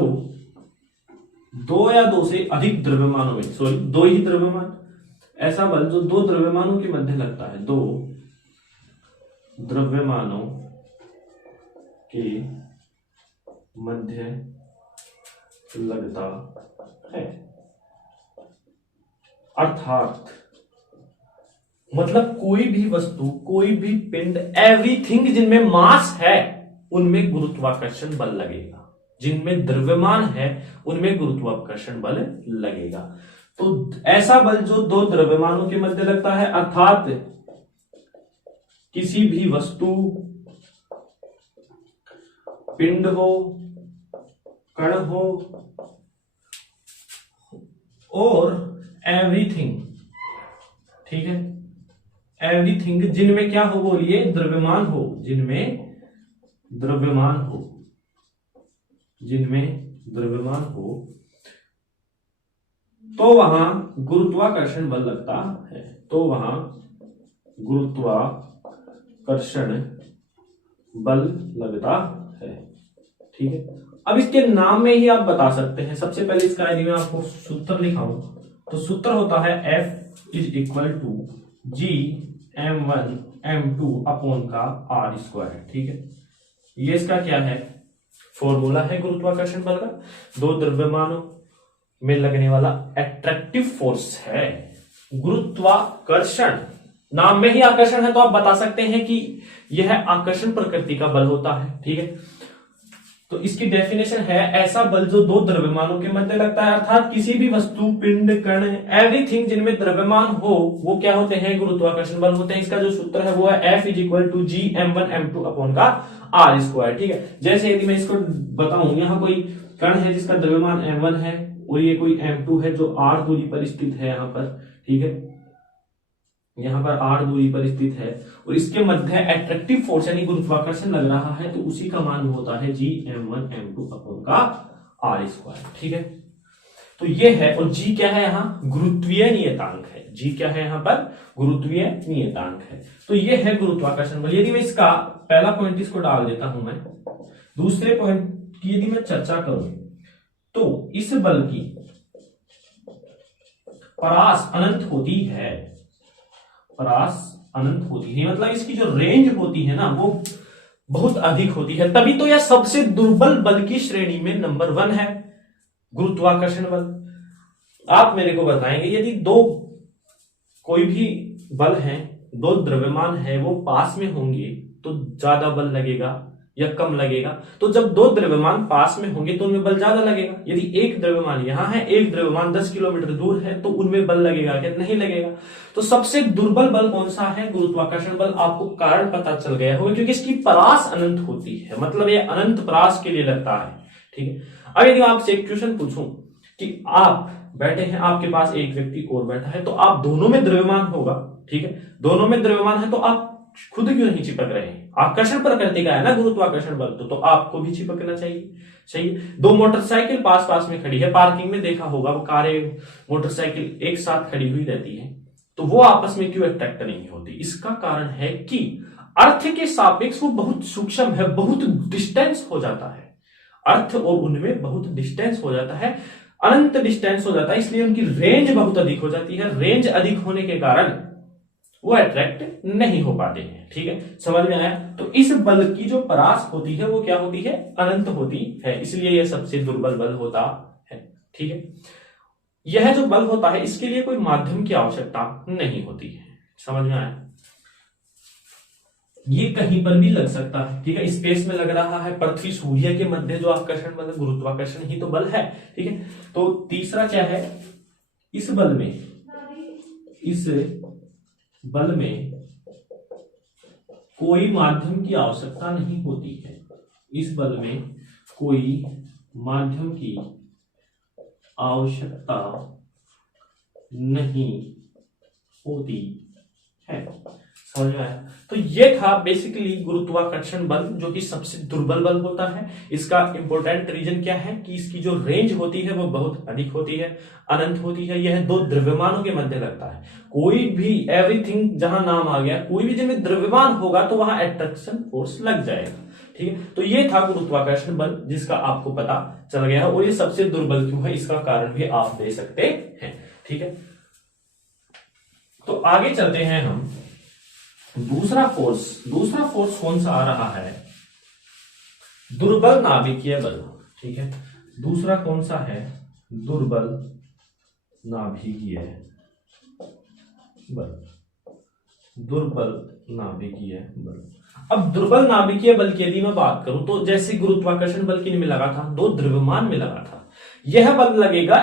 दो या दो से अधिक द्रव्यमानों में, सॉरी दो ही द्रव्यमान, ऐसा बल जो दो द्रव्यमानों के मध्य लगता है, दो द्रव्यमानों के मध्य लगता है। अर्थात मतलब कोई भी वस्तु, कोई भी पिंड, एवरीथिंग जिनमें मास है उनमें गुरुत्वाकर्षण बल लगेगा। जिनमें द्रव्यमान है उनमें गुरुत्वाकर्षण बल लगेगा। तो ऐसा बल जो दो द्रव्यमानों के मध्य लगता है, अर्थात किसी भी वस्तु, पिंड हो, कण हो, और एवरीथिंग, ठीक है, एवरीथिंग जिनमें क्या हो? बोलिए, द्रव्यमान हो, जिनमें द्रव्यमान हो, जिनमें द्रव्यमान हो, तो वहां गुरुत्वाकर्षण बल लगता है। तो वहां गुरुत्वाकर्षण बल लगता है। ठीक है, अब इसके नाम में ही आप बता सकते हैं। सबसे पहले इसका यदि मैं आपको सूत्र लिखाऊं तो सूत्र होता है F is equal to G m1 m2 upon का r स्क्वायर। ठीक है, ये इसका क्या है? फॉर्मूला है गुरुत्वाकर्षण बल का। दो द्रव्यमानों में लगने वाला एट्रैक्टिव फोर्स है गुरुत्वाकर्षण। नाम में ही आकर्षण है तो आप बता सकते हैं कि यह आकर्षण प्रकृति का बल होता है। ठीक है, तो इसकी डेफिनेशन है ऐसा बल जो दो द्रव्यमानों के मध्य लगता है, अर्थात किसी भी वस्तु, पिंड, कण, एवरीथिंग जिनमें द्रव्यमान हो वो क्या होते हैं? गुरुत्वाकर्षण बल होते हैं। इसका जो सूत्र है वो है F is equal to G m1 m2 upon का r स्क्वायर। ठीक है, जैसे यदि मैं इसको बताऊं, यहाँ कोई कण है जिसका द्रव्यमान m1 है और ये कोई m2 है जो r दूरी पर स्थित है यहाँ पर। ठीक है, यहाँ पर r दूरी पर स्थित है और इसके मध्य एट्रैक्टिव फोर्स यानी गुरुत्वाकर्षण लग रहा है, तो उसी का मान होता है जी m1 m2 अपॉन का r स्क्वायर। ठीक है, तो ये है, और g क्या है? यहाँ गुरुत्वीय नियतांक है। g क्या है? यहाँ पर गुरुत्वीय नियतांक है। तो ये है गुरुत्वाकर्षण बल। यदि मैं इसका पहला पॉइंट इसको डाल देता हूं मैं, दूसरे पॉइंट की यदि मैं चर्चा करूं तो इस बल की परास अनंत होती है। परास अनंत होती है, मतलब इसकी जो रेंज होती है ना वो बहुत अधिक होती है। तभी तो यह सबसे दुर्बल बल की श्रेणी में नंबर 1 है गुरुत्वाकर्षण बल। आप मेरे को बताएंगे, यदि दो कोई भी बल है, दो द्रव्यमान है, वो पास में होंगे तो ज्यादा बल लगेगा या कम लगेगा? तो जब दो द्रव्यमान पास में होंगे तो उनमें बल ज्यादा लगेगा। यदि एक द्रव्यमान यहां है, एक द्रव्यमान 10 किलोमीटर दूर है, तो उनमें बल लगेगा क्या? नहीं लगेगा। तो सबसे दुर्बल बल कौन सा है? गुरुत्वाकर्षण बल। आपको कारण पता चल गया होगा, क्योंकि इसकी परास अनंत होती है, मतलब ये अनंत परास के लिए लगता है। ठीक है, अब यदि आपसे एक क्वेश्चन पूछूं कि आप बैठे हैं, आपके पास एक व्यक्ति और बैठा है, तो आप दोनों में द्रव्यमान होगा। ठीक है, दोनों में द्रव्यमान है तो आप खुद क्यों नहीं चिपक रहे हैं? आकर्षण प्रकृति का है ना गुरुत्वाकर्षण बल, तो आपको भी चिपकना चाहिए। सही है, दो मोटरसाइकिल पास पास में खड़ी है, पार्किंग में देखा होगा वो कारें, मोटरसाइकिल एक साथ खड़ी हुई रहती है, तो वो आपस में क्यों अट्रैक्ट नहीं होती? इसका कारण है कि अर्थ के सापेक्ष वो बहुत सूक्ष्म है, बहुत डिस्टेंस हो जाता है। अर्थ और उनमें बहुत डिस्टेंस हो जाता है, अनंत डिस्टेंस हो जाता है, इसलिए उनकी रेंज बहुत अधिक हो जाती है। रेंज अधिक होने के कारण वो अट्रैक्ट नहीं हो पाते हैं। ठीक है, समझ में आया? तो इस बल की जो परास होती है वो क्या होती है? अनंत होती है, इसलिए यह सबसे दुर्बल बल होता है। ठीक है, यह जो बल होता है इसके लिए कोई माध्यम की आवश्यकता नहीं होती है। समझ में आया? ये कहीं पर भी लग सकता है। ठीक है, स्पेस में लग रहा है, पृथ्वी सूर्य के मध्य जो आकर्षण बल, गुरुत्वाकर्षण ही तो बल है। ठीक है, तो तीसरा क्या है? इस बल में कोई माध्यम की आवश्यकता नहीं होती है। इस बल में कोई माध्यम की आवश्यकता नहीं होती है। समझ में आया? तो ये था बेसिकली गुरुत्वाकर्षण बल, जो कि सबसे दुर्बल बल होता है। इसका इंपॉर्टेंट रीजन क्या है कि इसकी जो रेंज होती है वो बहुत अधिक होती है, अनंत होती है। यह दो द्रव्यमानों के मध्य लगता है। कोई भी, एवरीथिंग जहां नाम आ गया, कोई भी जिसमें द्रव्यमान होगा तो वहां अट्रैक्शन फोर्स लग जाएगा। ठीक है, तो ये था गुरुत्वाकर्षण बल, जिसका आपको पता चल गया। और ये सबसे दुर्बल क्यों है इसका कारण भी आप दे सकते हैं। ठीक है, तो आगे चलते हैं हम। दूसरा फोर्स कौन सा आ रहा है? दुर्बल नाभिकीय बल। ठीक है, दूसरा कौन सा है? दुर्बल नाभिकीय बल। दुर्बल नाभिकीय बल। अब दुर्बल नाभिकीय बल की यदि मैं बात करूं तो जैसे गुरुत्वाकर्षण बल किन में लगा था? दो द्रव्यमान में लगा था। यह बल लगेगा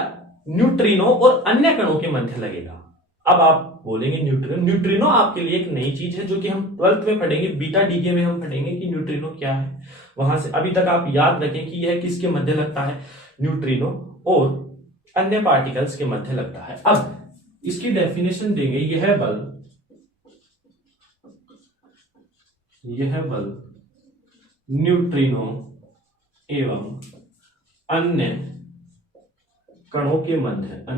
न्यूट्रिनो और अन्य कणों के मध्य लगेगा। अब आप बोलेंगे न्यूट्रिनो आपके लिए एक नई चीज है, जो कि हम 12th में पढ़ेंगे, बीटा डीके में हम पढ़ेंगे कि न्यूट्रिनो क्या है। वहां से अभी तक आप याद रखें कि यह किसके मध्य लगता है? न्यूट्रिनो और अन्य पार्टिकल्स के मध्य लगता है। अब इसकी डेफिनेशन देंगे। यह बल न्यूट्रिनो एवं अन्य कणों के मध्य लगता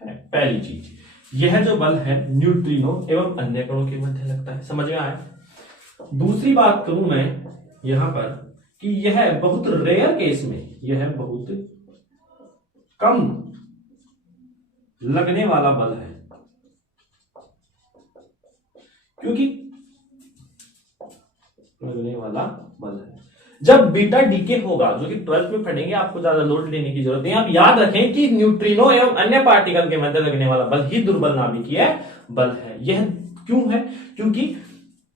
है। पहली चीज, यह जो बल है न्यूट्रिनो एवं अन्य कणों के मध्य लगता है। समझ में आया? दूसरी बात करूं मैं यहां पर कि यह बहुत रेयर केस में, यह बहुत कम लगने वाला बल है, क्योंकि लगने वाला बल है। जब बीटा डीके होगा, जो कि 12th में पढ़ेंगे, आपको ज्यादा लोड लेने की जरूरत नहीं। आप याद रखें कि न्यूट्रिनो एवं अन्य पार्टिकल के मध्य लगने वाला बल ही दुर्बल नाभिकीय बल है। यह क्यों है? क्योंकि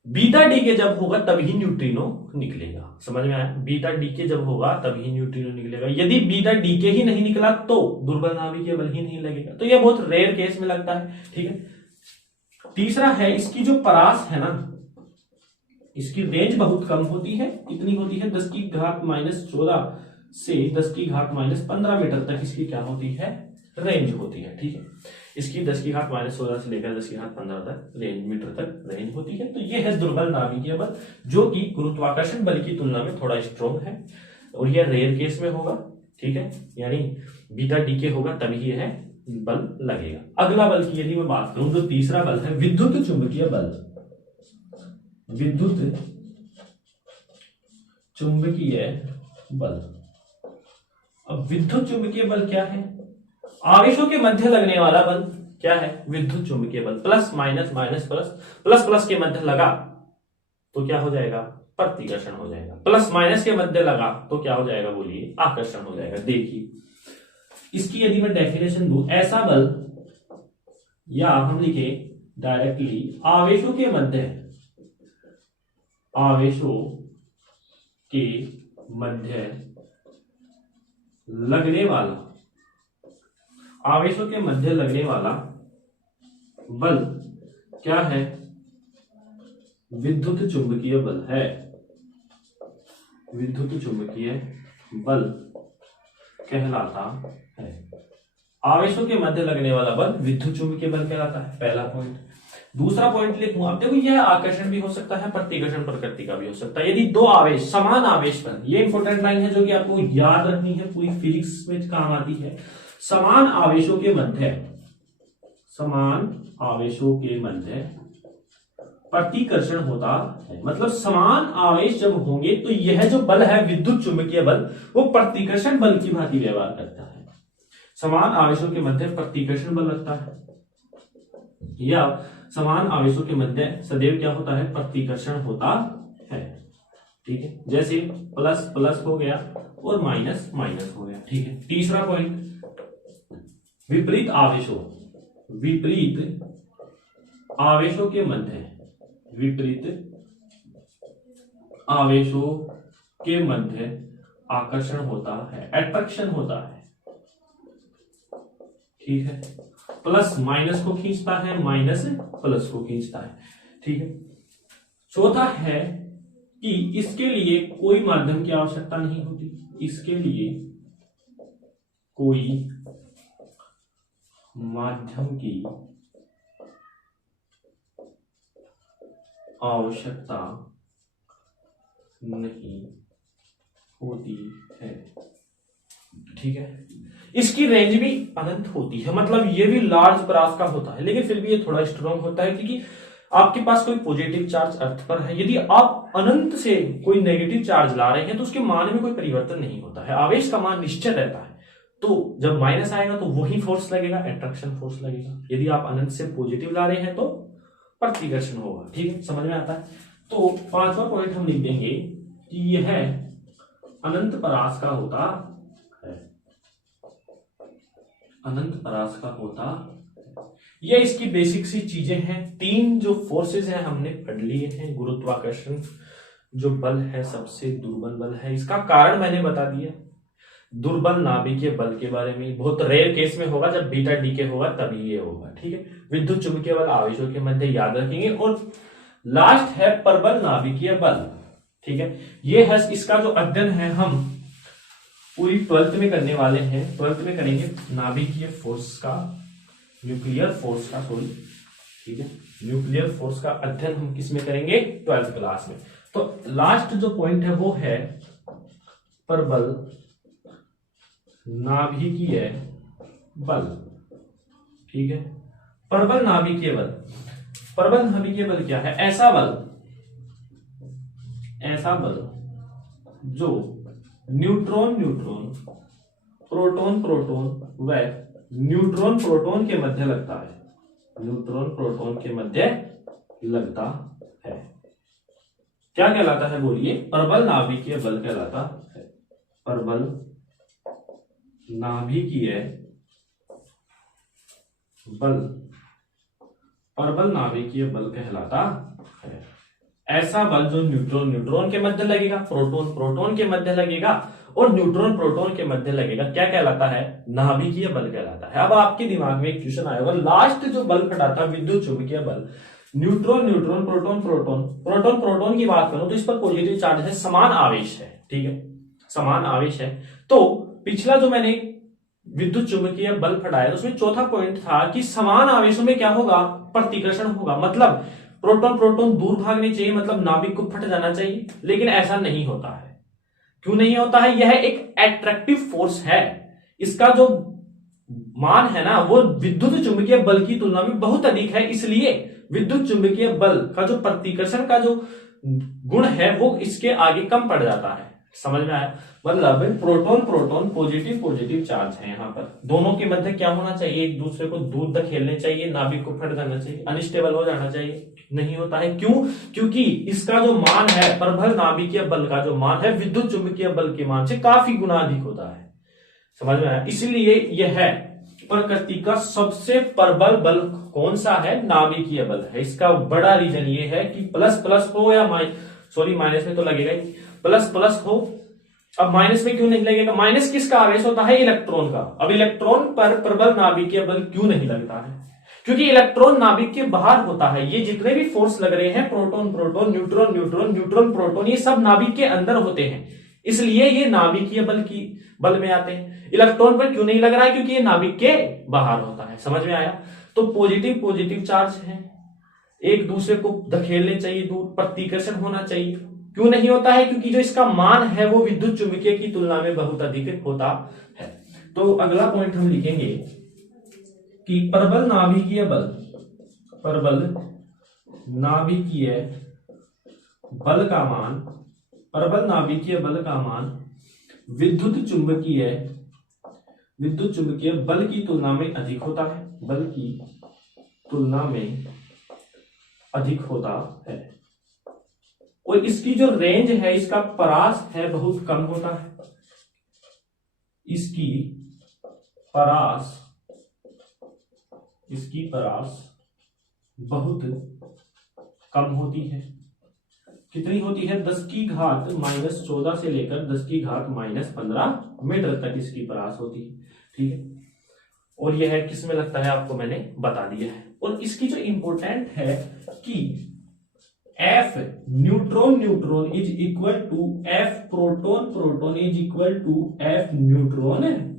बीटा डीके जब होगा तभी न्यूट्रिनो निकलेगा। समझ में आया? बीटा डीके जब होगा तभी न्यूट्रिनो निकलेगा। यदि बीटा डीके ही नहीं निकला तो दुर्बल नाभिकीय बल ही नहीं लगेगा। तो यह बहुत रेयर केस में लगता है। ठीक है, तीसरा है इसकी जो परास है ना, इसकी रेंज बहुत कम होती है। कितनी होती है? 10 की घात -14 से 10 की घात -15 मीटर तक इसकी क्या होती है? रेंज होती है। ठीक है, इसकी 10 की घात -16 से लेकर 10 की घात 15 तक रेंज, मीटर तक रेंज होती है। तो यह है दुर्बल नाभिकीय बल, जो कि गुरुत्वाकर्षण बल की तुलना में थोड़ा स्ट्रॉन्ग है और यह रेयर केस में होगा। ठीक है, यानी बीटा डीके होगा तभी यह बल लगेगा। अगला बल की यदि मैं बात करूं तो तीसरा बल है विद्युत चुंबकीय बल। विद्युत चुंबकीय बल। अब विद्युत चुंबकीय बल क्या है? आवेशों के मध्य लगने वाला बल क्या है? विद्युत चुंबकीय बल। Plus minus, minus plus, plus plus के मध्य लगा तो क्या हो जाएगा? प्रतिकर्षण हो जाएगा। प्लस माइनस के मध्य लगा तो क्या हो जाएगा? बोलिए, आकर्षण हो जाएगा। देखिए, इसकी यदि मैं डेफिनेशन दूं, ऐसा बल, या हम लिखे डायरेक्टली, आवेशों के मध्य लगने वाला बल क्या है? विद्युत चुंबकीय बल है। विद्युत चुंबकीय बल कहलाता है। आवेशों के मध्य लगने वाला बल विद्युत चुंबकीय बल कहलाता है। पहला पॉइंट। दूसरा पॉइंट लिखूं, आप देखो, यह आकर्षण भी हो सकता है, प्रतिकर्षण प्रकृति का भी हो सकता है। यदि दो आवेश समान आवेश पर, यह इंपॉर्टेंट लाइन है जो कि आपको याद रखनी है, पूरी फिजिक्स में काम आती है। समान आवेशों के मध्य प्रतिकर्षण होता है। मतलब समान आवेश जब होंगे तो यह जो बल है विद्युत चुंबकीय बल वो प्रतिकर्षण बल की भांति व्यवहार करता है। समान आवेशों के मध्य प्रतिकर्षण बल लगता है या समान आवेशों के मध्य सदैव क्या होता है, प्रतिकर्षण होता है। ठीक है, जैसे प्लस प्लस हो गया और माइनस माइनस हो गया। ठीक है, तीसरा पॉइंट, विपरीत आवेशों, विपरीत आवेशों के मध्य, विपरीत आवेशों के मध्य आकर्षण होता है, अट्रैक्शन होता है। ठीक है, प्लस माइनस को खींचता है, माइनस प्लस को खींचता है। ठीक है, चौथा है कि इसके लिए कोई माध्यम की आवश्यकता नहीं होती, इसके लिए कोई माध्यम की आवश्यकता नहीं होती है। ठीक है, इसकी रेंज भी अनंत होती है, मतलब ये भी लार्ज परास का होता है, लेकिन फिर भी ये थोड़ा स्ट्रॉन्ग होता है क्योंकि आपके पास कोई पॉजिटिव चार्ज अर्थ पर है। यदि आप अनंत से कोई नेगेटिव चार्ज ला रहे हैं तो उसके मान में कोई परिवर्तन नहीं होता है, आवेश का मान निश्चित रहता है। तो जब माइनस आएगा तो वही फोर्स लगेगा, अट्रैक्शन फोर्स लगेगा। यदि आप अनंत से पॉजिटिव ला रहे हैं तो प्रतिकर्षण होगा। ठीक है, समझ में आता है। तो पांचवा पॉइंट हम लिख देंगे कि यह अनंत परास का होता है, अनंत परास का होता। ये इसकी बेसिक सी चीजें हैं। तीन जो फोर्सेस हैं हमने पढ़ लिए हैं। गुरुत्वाकर्षण जो बल है सबसे दुर्बल बल है, इसका कारण मैंने बता दिया। दुर्बल नाभिकीय बल के बारे में बहुत रेयर केस में होगा, जब बीटा डीके होगा तभी ये होगा। ठीक है, विद्युत चुंबकीय बल आवेशों के मध्य याद रखेंगे। और लास्ट है परबल नाभिकीय बल। ठीक है, ये है इसका जो अध्ययन है हम पूरी 12th में करने वाले हैं। 12th में करेंगे नाभिकीय फोर्स का, न्यूक्लियर फोर्स का, सॉरी। ठीक है, न्यूक्लियर फोर्स का अध्ययन हम किस में करेंगे, 12th क्लास में। तो लास्ट जो पॉइंट है वो है परबल नाभिकीय बल। ठीक है, परबल नाभिकीय बल, परबल नाभिकीय बल क्या है? ऐसा बल, ऐसा बल जो न्यूट्रॉन न्यूट्रॉन, प्रोटॉन प्रोटॉन व न्यूट्रॉन प्रोटॉन के मध्य लगता है, न्यूट्रॉन प्रोटॉन के मध्य लगता है। क्या कहलाता है बोलिए? परबल नाभिकीय बल कहलाता है। परबल नाभिकीय बल, परबल नाभिकीय बल कहलाता है। ऐसा बल जो न्यूट्रॉन न्यूट्रॉन के मध्य लगेगा, प्रोटॉन प्रोटॉन के मध्य लगेगा और न्यूट्रॉन प्रोटॉन के मध्य लगेगा, क्या कहलाता है? नाभिकीय बल कहलाता है। अब आपके दिमाग में एक क्वेश्चन आएगा, लास्ट जो बल फटा था विद्युत चुंबकीय बल, neutron neutron proton proton, proton proton की बात करूं तो इस पर पॉजिटिव चार्ज है, समान आवेश है। ठीक है, समान आवेश है। तो पिछला जो मैंने विद्युत चुंबकीय बल फटाया उसमें चौथा पॉइंट था कि समान आवेशों में क्या होगा? प्रतिकर्षण होगा। मतलब प्रोटॉन प्रोटॉन दूर भागने चाहिए, मतलब नाभिक को फट जाना चाहिए, लेकिन ऐसा नहीं होता है। क्यों नहीं होता है? यह एक एट्रैक्टिव फोर्स है। इसका जो मान है ना वो विद्युत चुंबकीय बल की तुलना में बहुत अधिक है, इसलिए विद्युत चुंबकीय बल का जो प्रतिकर्षण का जो गुण है वो इसके आगे कम पड़ जाता है। समझ में आया? मतलब proton proton positive positive charge है, यहाँ पर दोनों के मध्य क्या होना चाहिए? एक दूसरे को दूर तक खेलने चाहिए, नाभिक को फट जाना चाहिए, अनस्टेबल हो जाना चाहिए। नहीं होता है। क्यों? क्योंकि इसका जो मान है, परबल नाभिकीय बल का जो मान है विद्युत चुंबकीय बल के मान से काफी गुना अधिक होता है। समझ में आया? इसलिए यह है प्रकृति का सबसे प्रबल बल कौन सा है? नाभिकीय बल है। इसका बड़ा रीजन ये है कि प्लस प्लस हो या माइनस में तो लगेगा ही, प्लस प्लस हो। अब माइनस में क्यों नहीं लगेगा? माइनस किसका आवेश होता है? इलेक्ट्रॉन का। अब इलेक्ट्रॉन पर प्रबल नाभिकीय बल क्यों नहीं लगता है? क्योंकि इलेक्ट्रॉन नाभिक के बाहर होता है। ये जितने भी फोर्स लग रहे हैं, proton proton, neutron neutron, neutron proton, ये सब नाभिक के अंदर होते हैं, इसलिए ये नाभिकीय बल की बल में आते हैं। इलेक्ट्रॉन पर क्यों नहीं लग रहा है? क्योंकि ये नाभिक के बाहर होता है। समझ में आया? तो पॉजिटिव पॉजिटिव चार्ज है, एक दूसरे को धकेलने चाहिए दूर, प्रतिकर्षण होना चाहिए। क्यों नहीं होता है? क्योंकि जो इसका मान है वो विद्युत चुंबकीय की तुलना में बहुत अधिक होता है। तो अगला पॉइंट हम लिखेंगे कि प्रबल नाभिकीय बल, प्रबल नाभिकीय बल का मान, प्रबल नाभिकीय बल का मान विद्युत चुंबकीय बल की तुलना में अधिक होता है, बल की तुलना में अधिक होता है, और इसकी जो रेंज है, इसका परास है, बहुत कम होता है। इसकी परास बहुत कम होती है। कितनी होती है? 10 की घात -14 से लेकर 10 की घात -15 मीटर तक इसकी परास होती है। ठीक है, और यह है किस में लगता है आपको मैंने बता दिया है। और इसकी जो इंपॉर्टेंट है कि F neutron is equal to F proton is equal to F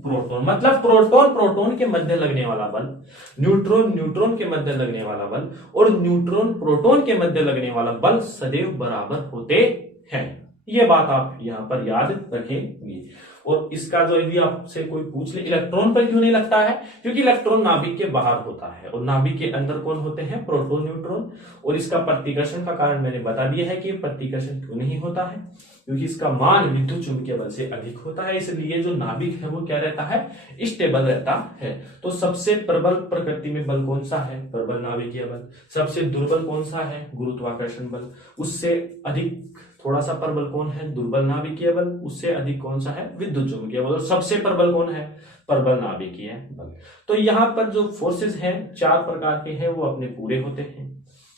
proton, मतलब प्रोटॉन के मध्य लगने वाला बल, न्यूट्रॉन के मध्य लगने वाला बल और न्यूट्रॉन प्रोटॉन के मध्य लगने वाला बल सदैव बराबर होते हैं। ये बात आप यहां पर याद रखेंगे। और इसका जो यदि आपसे कोई पूछ ले इलेक्ट्रॉन पर क्यों नहीं लगता है, क्योंकि इलेक्ट्रॉन नाभिक के बाहर होता है और नाभिक के अंदर कौन होते हैं? Proton neutron. और इसका प्रतिकर्षण का कारण मैंने बता दिया है कि प्रतिकर्षण क्यों नहीं होता है, क्योंकि इसका मान विद्युत चुंबकीय बल से अधिक होता है, इसलिए जो नाभिक है वो क्या रहता है? स्टेबल रहता है। तो सबसे प्रबल प्रकृति में बल कौन सा है? प्रबल नाभिकीय बल। सबसे दुर्बल कौन सा है? गुरुत्वाकर्षण बल। उससे अधिक थोड़ा सा प्रबल कौन है? दुर्बल नाभिकीय बल। उससे अधिक कौन सा है? विद्युत चुंबकीय बल। और सबसे प्रबल कौन है? प्रबल नाभिकीय बल। तो यहाँ पर जो फोर्सेस हैं 4 प्रकार के हैं, वो अपने पूरे होते हैं।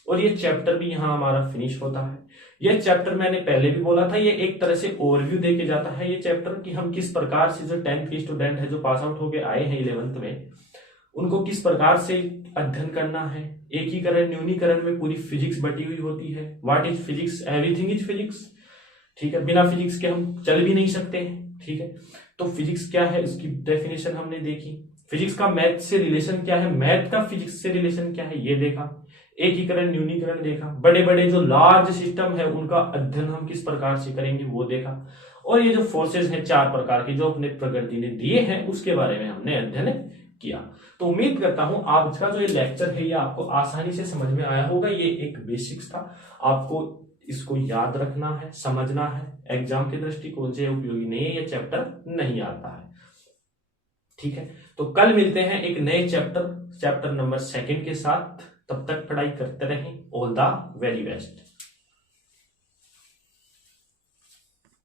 और ये चैप्टर भी यहाँ हमारा फिनिश होता है। ये चैप्टर मैंने पहले भी बोला था, ये एक तरह से ओवरव्यू देके जाता है ये चैप्टर कि हम किस प्रकार से, जो 10th के स्टूडेंट है जो पास आउट होके आए हैं 11th में, उनको किस प्रकार से अध्ययन करना है। एकीकरण न्यूनीकरण में पूरी फिजिक्स बटी हुई होती है। What is physics? Everything is physics. ठीक है, बिना फिजिक्स के हम चल भी नहीं सकते। ठीक है, तो फिजिक्स क्या है इसकी डेफिनेशन हमने देखी। फिजिक्स का मैथ से रिलेशन क्या है, मैथ का फिजिक्स से रिलेशन क्या है ये देखा। एकीकरण न्यूनीकरण देखा। बड़े बड़े जो लार्ज सिस्टम है उनका अध्ययन हम किस प्रकार से करेंगे वो देखा। और ये जो फोर्सेस हैं 4 प्रकार के जो अपने प्रकृति ने दिए हैं उसके बारे में हमने अध्ययन किया। तो उम्मीद करता हूं आपका जो ये लेक्चर है ये आपको आसानी से समझ में आया होगा। ये एक बेसिक्स था, आपको इसको याद रखना है, समझना है। एग्जाम के दृष्टिकोण से उपयोगी नहीं है, ये चैप्टर नहीं आता है। ठीक है, तो कल मिलते हैं एक नए चैप्टर नंबर 2 के साथ। तब तक पढ़ाई करते रहें। All the very best.